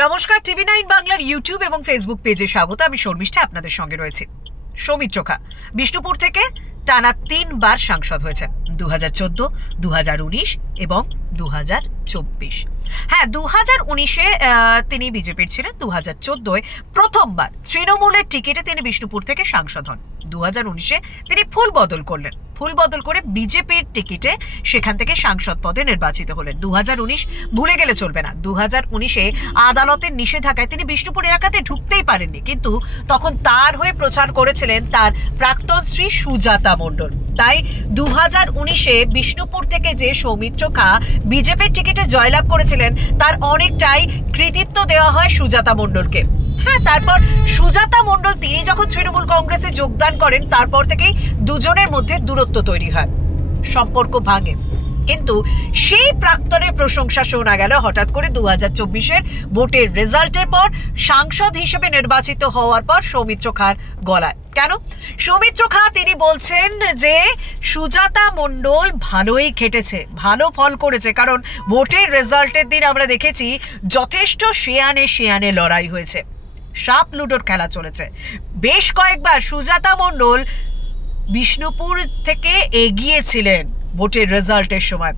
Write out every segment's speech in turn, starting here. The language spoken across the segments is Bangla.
নমস্কার, TV9 বাংলার ইউটিউব এবং ফেসবুক পেজে স্বাগত। আমি শর্মিষ্ঠা আপনাদের সঙ্গে রয়েছি। সৌমিত্র খা বিষ্ণুপুর থেকে টানা 3 বার সাংসদ হয়েছে, 2014, 2019 এবং 2024। হ্যাঁ, 2019-এ তিনি বিজেপির ছিলেন। 2014-এ প্রথমবার তৃণমূলের টিকিটে তিনি বিষ্ণুপুর থেকে সাংসদ হন। 2019-এ তিনি ফুল বদল করে বিজেপির টিকিটে সেখান থেকে সাংসদ পদে নির্বাচিত হলেন। 2019 ভুলে গেলে চলবে না। 2019-এ আদালতের নিষেধাজ্ঞায় তিনি বিষ্ণুপুর এলাকাতে ঢুকতেই পারেননি, কিন্তু তখন তার হয়ে প্রচার করেছিলেন তার প্রাক্তন স্ত্রী সুজাতা মণ্ডল। তাই 2019-এ বিষ্ণুপুর থেকে যে সৌমিত্র খা বিজেপির টিকিটে জয়লাভ করেছিলেন তার অনেকটাই কৃতিত্ব দেওয়া হয় সুজাতা মণ্ডলকে। হ্যাঁ, তারপর সুজাতা মণ্ডল তিনি যখন তৃণমূল কংগ্রেসে যোগদান করেন তারপর থেকেই দুজনের মধ্যে দূরত্ব তৈরি হয়, সম্পর্ক ভাঙে। কিন্তু সেই প্রাক্তনের প্রশংসা শোনা গেল হঠাৎ করে 2024-এর ভোটের রেজাল্টের পর সাংসদ হিসেবে নির্বাচিত হওয়ার পর সৌমিত্র খার গলায়। কেন? সৌমিত্র খা তিনি বলছেন যে সুজাতা মণ্ডল ভালোই খেটেছে, ভালো ফল করেছে, কারণ ভোটের রেজাল্টের দিন আমরা দেখেছি যথেষ্ট শেয়ানে লড়াই হয়েছে, সাপ লুডোর খেলা চলেছে। বেশ কয়েকবার সুজাতা মণ্ডল বিষ্ণুপুর থেকে এগিয়েছিলেন ভোটের রেজাল্টের সময়।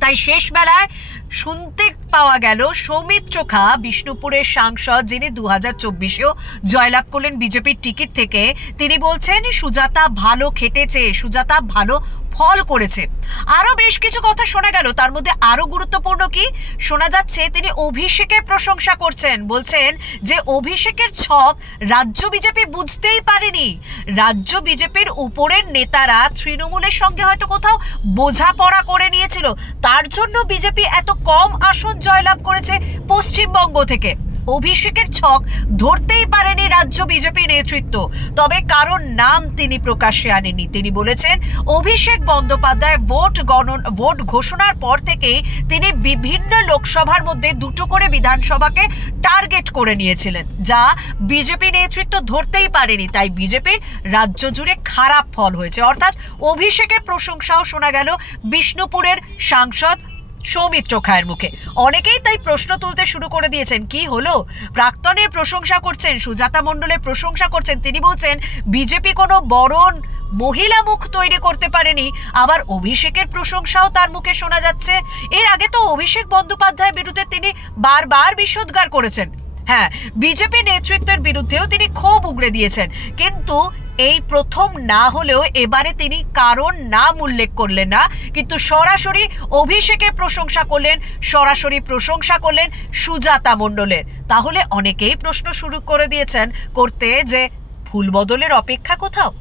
তাই শেষ বেলায় শুনতে পাওয়া গেল সৌমিত্র খা বিষ্ণুপুরের সাংসদ, যিনি 2024-এও জয়লাভ করলেন বিজেপির টিকিট থেকে, তিনি বলছেন সুজাতা ভালো খেটেছে, সুজাতা ভালো ফল করেছে। আরো বেশ কিছু কথা শোনা গেল, তার মধ্যে আরো গুরুত্বপূর্ণ কি শোনা যাচ্ছে, তিনি অভিষেকের প্রশংসা করছেন। বলছেন যে অভিষেকের ছক রাজ্য বিজেপি বুঝতেই পারেনি। রাজ্য বিজেপির উপরের নেতারা তৃণমূলের সঙ্গে হয়তো কোথাও বোঝাপড়া করে নিয়েছিল, তার জন্য বিজেপি এত কম আসন জয়লাভ করেছে পশ্চিমবঙ্গ থেকে। অভিষেকের ছক ধরতেই পারেনি রাজ্য বিজেপি নেতৃত্ব। তবে কারণ নাম তিনি প্রকাশ্যে আনেনি। তিনি বলেছেন অভিষেক বন্দ্যোপাধ্যায় ভোট ঘোষণার পর থেকেই তিনি বিভিন্ন লোকসভার মধ্যে 2টো করে বিধানসভাকে টার্গেট করে নিয়েছিলেন, যা বিজেপি নেতৃত্ব ধরতেই পারেনি। তাই বিজেপির রাজ্য জুড়ে খারাপ ফল হয়েছে। অর্থাৎ অভিষেকের প্রশংসাও শোনা গেল বিষ্ণুপুরের সাংসদ সৌমিত্র খায়ের মুখে। অনেকেই তাই প্রশ্ন তুলতে শুরু করে দিয়েছেন, কি হলো? প্রাক্তনের প্রশংসা করছেন, সুজাতা মণ্ডলের প্রশংসা করছেন, তিনি বলছেন বিজেপি কোনো বরণ মহিলা মুখ তৈরি করতে পারেনি, আবার অভিষেকের প্রশংসাও তার মুখে শোনা যাচ্ছে। এর আগে তো অভিষেক বন্দ্যোপাধ্যায়ের বিরুদ্ধে তিনি বারবার বিষোদ্গার করেছেন। হ্যাঁ, বিজেপি নেতৃত্বের বিরুদ্ধেও তিনি ক্ষোভ উগড়ে দিয়েছেন, কিন্তু এই প্রথম না হলেও এবারে তিনি কারণ নাম উল্লেখ করলেন না, কিন্তু সরাসরি অভিষেকের প্রশংসা করলেন সুজাতা মণ্ডলের। তাহলে অনেকেই প্রশ্ন শুরু করে দিয়েছেন করতে যে ফুল বদলের অপেক্ষা কোথাও,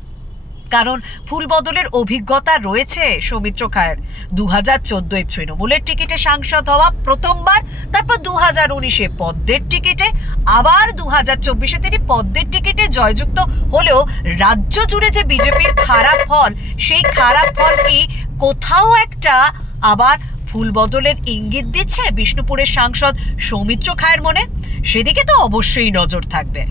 কারণ ফুল বদলের অভিজ্ঞতা রয়েছে সৌমিত্র খায়ের। 2014-এ তৃণমূলের টিকিটে সাংসদ হওয়া প্রথমবার, তারপর 2019-এ পদ্মের টিকিটে, আবার 2024-এ তিনি পদ্মের টিকিটে জয়যুক্ত হলেও রাজ্য জুড়ে যে বিজেপির খারাপ ফল, সেই খারাপ ফল কি কোথাও একটা আবার ফুল বদলের ইঙ্গিত দিচ্ছে বিষ্ণুপুরের সাংসদ সৌমিত্র খায়ের মনে? সেদিকে তো অবশ্যই নজর থাকবে।